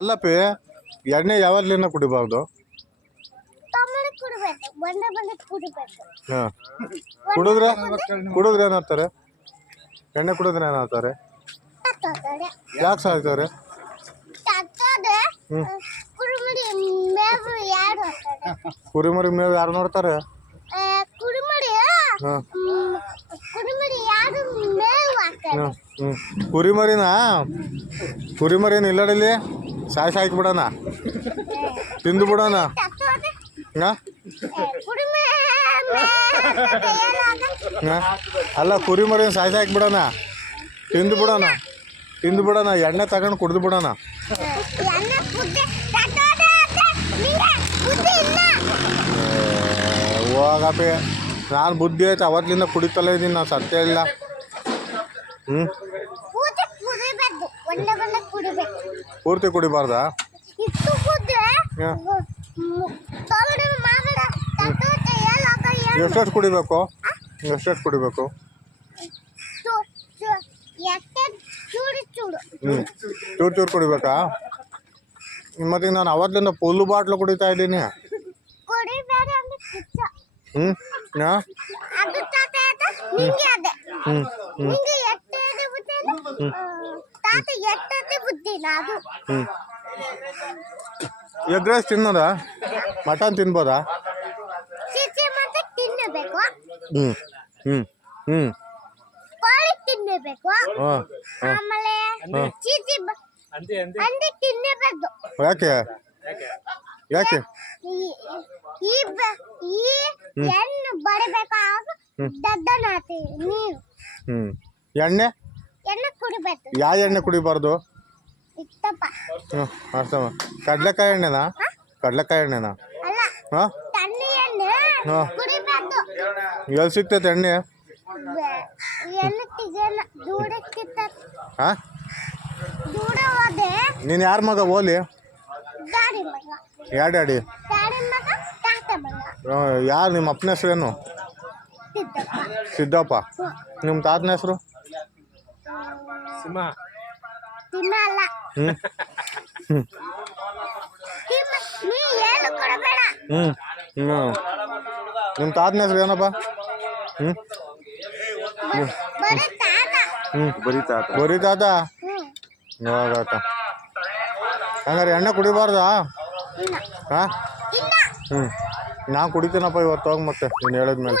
ಅಲ್ಲಪ್ಪಿ ಎಣ್ಣೆ ಯಾವಾಗ್ಲಿನ ಕುಡಿಬಾರ್ದು? ಹಾಂ. ಕುಡಿದ್ರೆ ಕುಡಿದ್ರೆ ಏನಾಗ್ತಾರೆ? ಎಣ್ಣೆ ಕುಡಿದ್ರೆ ಏನಾಗ್ತಾರೆ? ಯಾಕೆ ಸಾಯ್ತಾರೆ ಕುರಿಮರಿ ಮೇವು ಯಾರು ನೋಡ್ತಾರೆ? ಹಾಂ. ಕುರಿಮರಿನ? ಕುರಿಮರಿನ ಇಲ್ಲಡಲಿ ಸಾಯ್ ಸಾಯ್ತು ಬಿಡೋಣ. ತಿಂದು ಬಿಡೋಣ. ಅಲ್ಲ, ಕುರಿ ಮರಿ ಸಾಯ್ಸ ಬಿಡೋಣ. ತಿಂದು ಬಿಡೋಣ. ತಿಂದು ಬಿಡೋಣ. ಎಣ್ಣೆ ತಗೊಂಡು ಕುಡಿದು ಬಿಡೋಣ. ಹೋಗಪ್ಪಿ. ನಾನು ಬುದ್ಧಿ ಐತೆ ಅವತ್ತಿಂದ ಕುಡಿತಲೇ ಇದ್ದೀನಿ ನಾನು ಸತ್ಯ ಇಲ್ಲ. ಹ್ಞೂ ಪೂರ್ತಿ ಕುಡಿಬಾರ್ದಾ? ಎಷ್ಟೆಷ್ಟು ಕುಡಿಬೇಕು? ಎಷ್ಟೆಷ್ಟು ಕುಡಿಬೇಕು? ಹ್ಞೂ ಚೂರು ಚೂರು ಕುಡಿಬೇಕಾ? ಮತ್ತೆ ನಾನು ಅವತ್ತಿಂದ ಫುಲ್ ಬಾಟ್ಲು ಕುಡಿತಾ ಇದ್ದೀನಿ. ಹ್ಞೂ ಹ್ಞೂ ಹಾಂ ಅದು ತಾತ ಆಯ್ತು, ನಿಂಗೆ ಅದೇ. ಹ್ಞೂ ಇಲ್ಲ ಅದು. ಹ್ಞೂ ಎಗ್ ರೈಸ್ ತಿನ್ನೋದಾ? ಮಟನ್ ತಿನ್ಬೋದಾ? ಚಿಚಿ ಮತ್ತೆ ತಿನ್ನಬೇಕು. ಹ್ಞೂ ಹ್ಞೂ ಹ್ಞೂ ಕೋಳಿ ತಿನ್ನಬೇಕು. ಹಾಂ ಹಾಂ. ಆಮೇಲೆ ಚಿಚಿ ಬ- ಅಂದಿ ತಿನ್ನಬೇಕು ಯಾಕೆ? ಯಾಕೆ? ಈ ಈ ಬ- ಈ ಹೆಣ್ಣು ಬಡಬೇಕಾಗ ದಡ್ಡನಾತಿ ನೀರು. ಹ್ಞೂ ಎಣ್ಣೆ? ಎಣ್ಣೆ ಕುಡಿಬೇಕು. ಯಾವ ಎಣ್ಣೆ ಕುಡಿಬಾರ್ದು? ಇತ್ತಪ್ಪ ಹ್ಞೂ ಕಡ್ಲೆಕಾಯಿ ಎಣ್ಣೆನಾ? ಕಡ್ಲೆಕಾಯಿ ಎಣ್ಣೆನಾ? ಅಲ್ಲ ಹಾಂ? ತಣ್ಣಿ ಎಣ್ಣೆ. ಎಲ್ಲಿ ಸಿಗ್ತೈತೆ ಎಣ್ಣೆ? ನೀನ್ ಹಾಂ? ದೂರ ಹೋದೆ. ನೀನು ಯಾರ ಮಗ ಓಲಿ? ಗಾಡಿ ಮಗ. ಯಾವ ಡ್ಯಾಡಿ? ಗಾಡಿ ಮಗ ತಾತ ಮಗ. ಯಾರು ನಿಮ್ಮ ಅಪ್ಪನ ಹೆಸರೇನು ತಿದ್ದಪ್ಪ ಸಿದ್ದಪ್ಪ. ನಿಮ್ಮ ತಾತನ ಹೆಸರು? ತಿನ್ನಲ್ಲ ಹ್ಞೂ ಹ್ಞೂ ತಿನ್ನ. ನೀ ಏನು ಕೊಡಬೇಡ. ಹ್ಞೂ ಹ್ಞೂ ನಿಮ್ಮ ತಾತನ ಹೆಸರು ಏನಪ್ಪ? ಹ್ಞೂ ಬರೀ ತಾತ. ಹ್ಞೂ ಬರೀ ತಾತ. ಬರೀ ತಾತ? ಹ್ಮ್. ಹೋಗಾತ ಹಂಗಾರೆ ಎಣ್ಣೆ ಕುಡಿಬಾರ್ದಾ? ಇಲ್ಲ. ಹಾಂ? ಇಲ್ಲ. ಹ್ಞೂ ನಾನು ಕುಡಿತೀನಪ್ಪ ಇವತ್ತು ಹೋಗಿ ಮತ್ತೆ ನೀನು ಹೇಳಿದ್ಮೇಲೆ.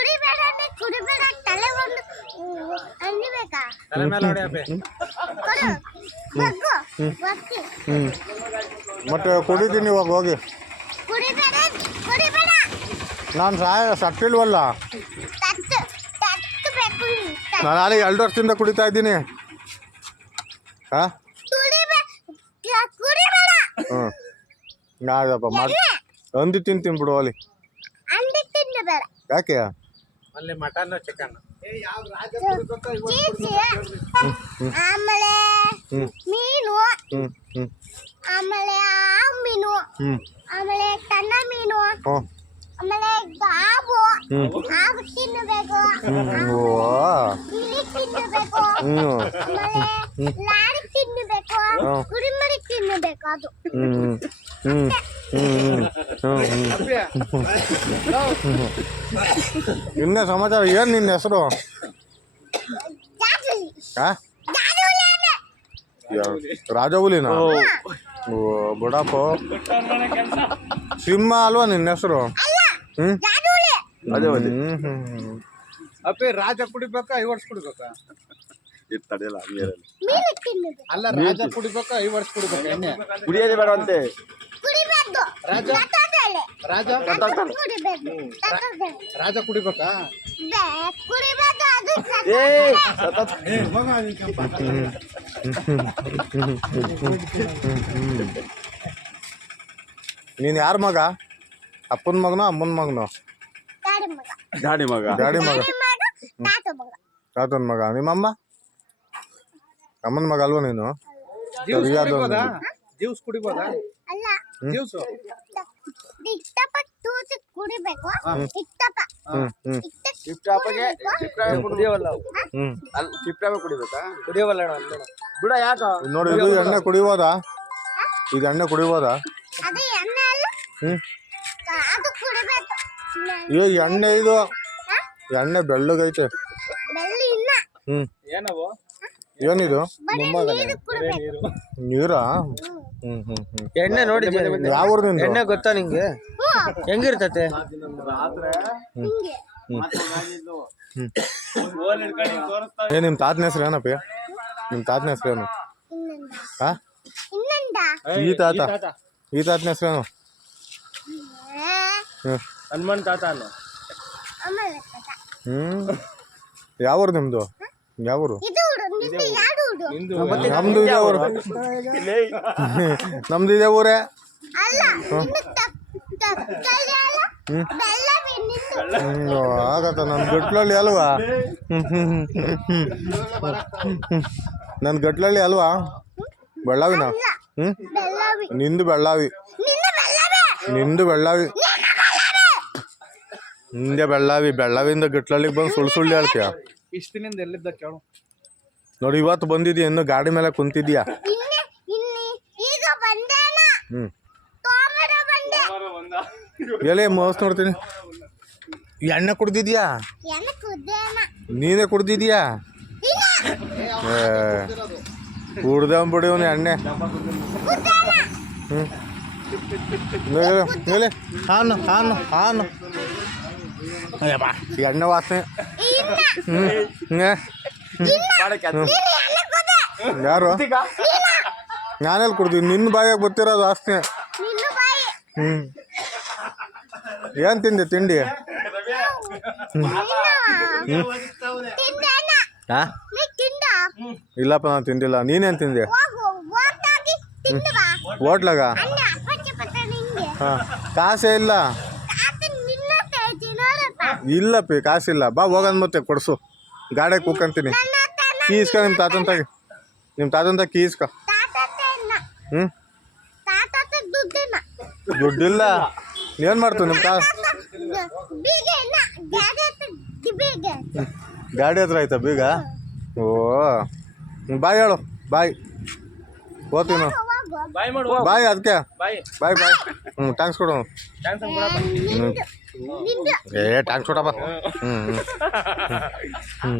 ಕುಡಿಬೇಡ ಕುಡಿಬೇಡ ತಲೆ ಕೊಡು. ಹ್ಞೂ ಮತ್ತೆ ಕುಡಿತೀನಿ ಇವಾಗ ಹೋಗಿ. ಕುಡಿಬೇಡ ಕುಡಿಬೇಡ. ನಾನು ಸಹಾಯ ಸಟ್ಟಿಲ್ವಲ್ಲ ತತ್ತು ತತ್ತು ಬೇಕು ನೀನು. ತತ್ತು. ನಾನು ಅಲ್ಲಿ ಎರಡು ವರ್ಷದಿಂದ ಕುಡಿತಾ ಇದ್ದೀನಿ. ಹಾಂ? ಕುಡಿಬೇ- ಕುಡಿಬೇಡ. ಹ್ಞೂ ನಾದಪ್ಪ ಮಾಡಿ ಅಂದಿ ತಿಂತೀನಿ ಬಿಡು ಅಲ್ಲಿ. ತಿನ್ನಬೇಡ. ಯಾಕೆ? ಅಲ್ಲಿ ಮಟನ್ ಚಿಕನ್ ಆಮೇಲೆ ಮೀನು. ಆಮೇಲೆ ಆ ಮೀನು. ಆಮೇಲೆ ಸಣ್ಣ ಮೀನು. ಆಮೇಲೆ ಬಾಬು ಹಾವು ತಿನ್ನಬೇಕು ಇಲಿ ತಿನ್ನಬೇಕು ಆಮೇಲೆ ಲಾರಿ ತಿನ್ನಬೇಕು. ಕುರಿಮರಿ ತಿನ್ನಬೇಕು ಅದು. ಇನ್ನೇ ಸಮಾಚಾರ ಏನು ನಿನ್ನ ಹೆಸರು? ರಾಜಹುಲಿನ ಓ. ಬುಡಪ್ಪ ಸಿಂಹ ಅಲ್ವಾ ನಿನ್ನ ಹೆಸರು? ಅಲ್ಲ ಹ್ಞೂ ಹ್ಞೂ ಅಪ್ಪಿ ರಾಜ ಕುಡಿಬೇಕಾ ಐದು ವರ್ಷ ಕುಡಿಬೇಕಾ? ಇದು ತಡೆಯಲ್ಲ ನೀರಲ್ಲಿ ಮೀನು ತಿನ್ನಬೇಕು ಅಲ್ಲ ರಾಜ ಕುಡಿಬೇಕಾ ಐದು ವರ್ಷ ಕುಡಿಬೇಕಾ ಎಣ್ಣೆ? ಕುಡಿಯೋದೇ ಬೇಡವಂತೆ. ಕುಡಿಬೇಕು ರಾಜ. ರಾಜ. ರಾಜ ಕುಡಿಬೇಕಾ. ನೀನು ಯಾರ ಮಗ? ಅಪ್ಪನ ಮಗನೋ ಅಮ್ಮನ ಮಗನೋ? ಗಾಡಿ ಮಗ. ಗಾಡಿ ಮಗ. ತಾತನ್ ಮಗ. ಗಾಡಿ ಮಗ ತಾತ ಮಗ. ತಾತನ ಮಗ. ನಿಮ್ಮಮ್ಮ? ಅಮ್ಮನ ಮಗ ಅಲ್ವಾ ನೀನು? ಜ್ಯೂಸ್ ಸರಿಯಾದ ಕುಡಿಬೋದಾ? ಜ್ಯೂಸ್ ಕುಡಿಬೋದಾ? ಅಲ್ಲ ಜ್ಯೂಸು ಇಟ್ಟಪ್ಪ ತೂತು ಕುಡಿಬೇಕು. ಇಟ್ಟಪ್ಪ. ಹ್ಞೂ ಹ್ಞೂ ಇಟ್ಟ ಟಿಪ್ಟಾಪಗೆ ಟಿಪ್ಟಾಪೆ ಕುಡಿಯವಲ್ಲ ಅವು. ಹ್ಞೂ ಅಲ್ಲಿ ಟಿಪ್ಟಾಪೆ ಕುಡಿಬೇಕಾ? ಕುಡಿಯವಲ್ಲ ಅಣ್ಣ ಬಿಡ ಯಾಕ? ನೋಡಿ ಇದು ಎಣ್ಣೆ ಕುಡಿಬೋದಾ? ಇದು ಎಣ್ಣೆ ಕುಡಿಬೋದಾ? ಅದು ಎಣ್ಣೆ ಅಲ್ಲ? ಹ್ಞೂ ಅದು ಕುಡಿಬೇಕು. ಏ ಎಣ್ಣೆ ಇದು. ಎಣ್ಣೆ ಬೆಳ್ಳಗೈತೆ. ಬೆಳ್ಳಿ ಇಲ್ಲ ಹ್ಞೂ ಏನವು? ಏನಿದು? ನೀರು ಕುಡಿಬೇಕು. ನೀರಾ. ಹ್ಞೂ ಹ್ಞೂ ಹ್ಞೂ ಎಣ್ಣೆ ನೋಡಿದ್ಯಾ ನೀನು? ಯಾವ ಊರು ಎಣ್ಣೆ ಗೊತ್ತಾ ನಿಂಗೆ? ಹೆಂಗಿರ್ತತೆ? ಹಿಂಗೆ. ಏ ನಿಮ್ಮ ತಾತನ ಹೆಸರು ಏನಪ್ಪ ನಿಮ್ಮ ತಾತನ ಹೆಸ್ರು ಏನು? ಹಾ? ಈ ತಾತ? ಈ ತಾತನ ಹೆಸರು ಏನು? ಹನುಮನ್ ತಾತ ಅನ್ನು ಹ್ಮ್. ಯಾವ ಊರು ನಿಮ್ಮದು ಯಾವ ಊರು ನಮ್ದು ಇದೇ ಊರು. ನಮ್ದು ಇದೇ ಊರೇ. ಆಗತ್ತ ನನ್ನ ಗಟ್ಲಲ್ಲಿ ಅಲ್ವಾ? ನನ್ನ ಗಟ್ಲಲ್ಲಿ ಅಲ್ವಾ? ಬೆಳ್ಳಾವಿನ? ಹ್ಞೂ ಬೆಲ್ಲವಿ ನಿಂದು ಬೆಳ್ಳಾವಿ. ನಿಂದು ಬೆಳ್ಳಾವಿ. ನಿಂದೆ ಬೆಳ್ಳಾವಿ. ಬೆಳ್ಳಾವಿಂದ ಗಟ್ಲಳ್ಳಿಗೆ ಬಂದು ಸುಳ್ಳು ಸುಳ್ಳು ಹೇಳ್ತೀಯ? ಇಷ್ಟಿನಿಂದ ಎಲ್ಲಿದ್ದ ಕೇಳು. ನೋಡಿ ಇವತ್ತು ಬಂದಿದ್ಯಾ? ಇನ್ನು ಗಾಡಿ ಮೇಲೆ ಕುಂತಿದ್ಯಾ? ಇನ್ನೆ ಇನ್ನಿ ಈಗ ಬಂದೇನ? ಹ್ಞೂ ತೋಮರ ಬಂದೆ. ಎಲೆ ಮೋಸ್ ನೋಡ್ತೀನಿ. ಎಣ್ಣೆ ಕುಡ್ದಿದ್ಯಾ? ನೀನೇ ಕುಡ್ದಿದ್ಯಾ? ಕುಡ್ದಂಬಿಡಿ ಅವ್ನು ಎಣ್ಣೆ. ಹ್ಞೂ ಮೇಲೆ ಹಾನು ಹಾನು ಹಾನು ಅಯ್ಯಪ್ಪ ಎಣ್ಣೆ ವಾಸನೆ. ಇನ್ನ. ಹ್ಞೂ ಯಾರು? ನಾನೆಲ್ಲಿ ಕುಡ್ದೀವಿ ನಿನ್ನ ಬಾಯಾಗ ಗೊತ್ತಿರೋದು ಆಸ್ತಿ ಹ್ಞೂ ಏನು ತಿಂದೆ ತಿಂಡಿ? ಹಾಂ? ಇಲ್ಲಪ್ಪ ನಾನು ತಿಂದಿಲ್ಲ. ನೀನೇನು ತಿಂದೆ? ಹೋಗು ಹೋಗಿ ತಿಂದು ಬಾ. ಹೋಟ್ಲಾಗ? ಹಾಂ. ಕಾಸೇ ಇಲ್ಲ. ಇಲ್ಲಪ್ಪ ಕಾಸಿಲ್ಲ. ಬಾ ಹೋಗನ್ ಮತ್ತೆ ಕೊಡ್ಸು. ಗಾಡಿ ಕೂಕಂತೀನಿ. ಕೀ ಇಸ್ಕ ನಿಮ್ಮ ತಾತನ ತಾಗಿ ನಿಮ್ಮ ತಾತನ ತಾಗಿ ಕೀ ಇಸ್ಕ ಹ್ಞೂ ದುಡ್ಡಿಲ್ಲ. ಏನು ಮಾಡ್ತು ನಿಮ್ಮ ತಾ ಗಾಡಿ ಗಾಡಿ ಹತ್ರ ಆಯ್ತಾ ಬೀಗ? ಓ ಬಾಯ್ ಹೇಳು ಬಾಯ್. ಓದ್ತೀವಿ ನಾವು ಬಾಯ್ ಮಾಡು ಬಾಯ್ ಅದಕ್ಕೆ ಬಾಯ್. ಬಾಯ್ ಹ್ಞೂ ಟ್ಯಾಂಕ್ಸ್ ಕೊಡು. ಏ ಟ್ಯಾಂಕ್ಸ್ ಕೊಡಪ್ಪ. ಹ್ಞೂ ಹ್ಞೂ ಹ್ಞೂ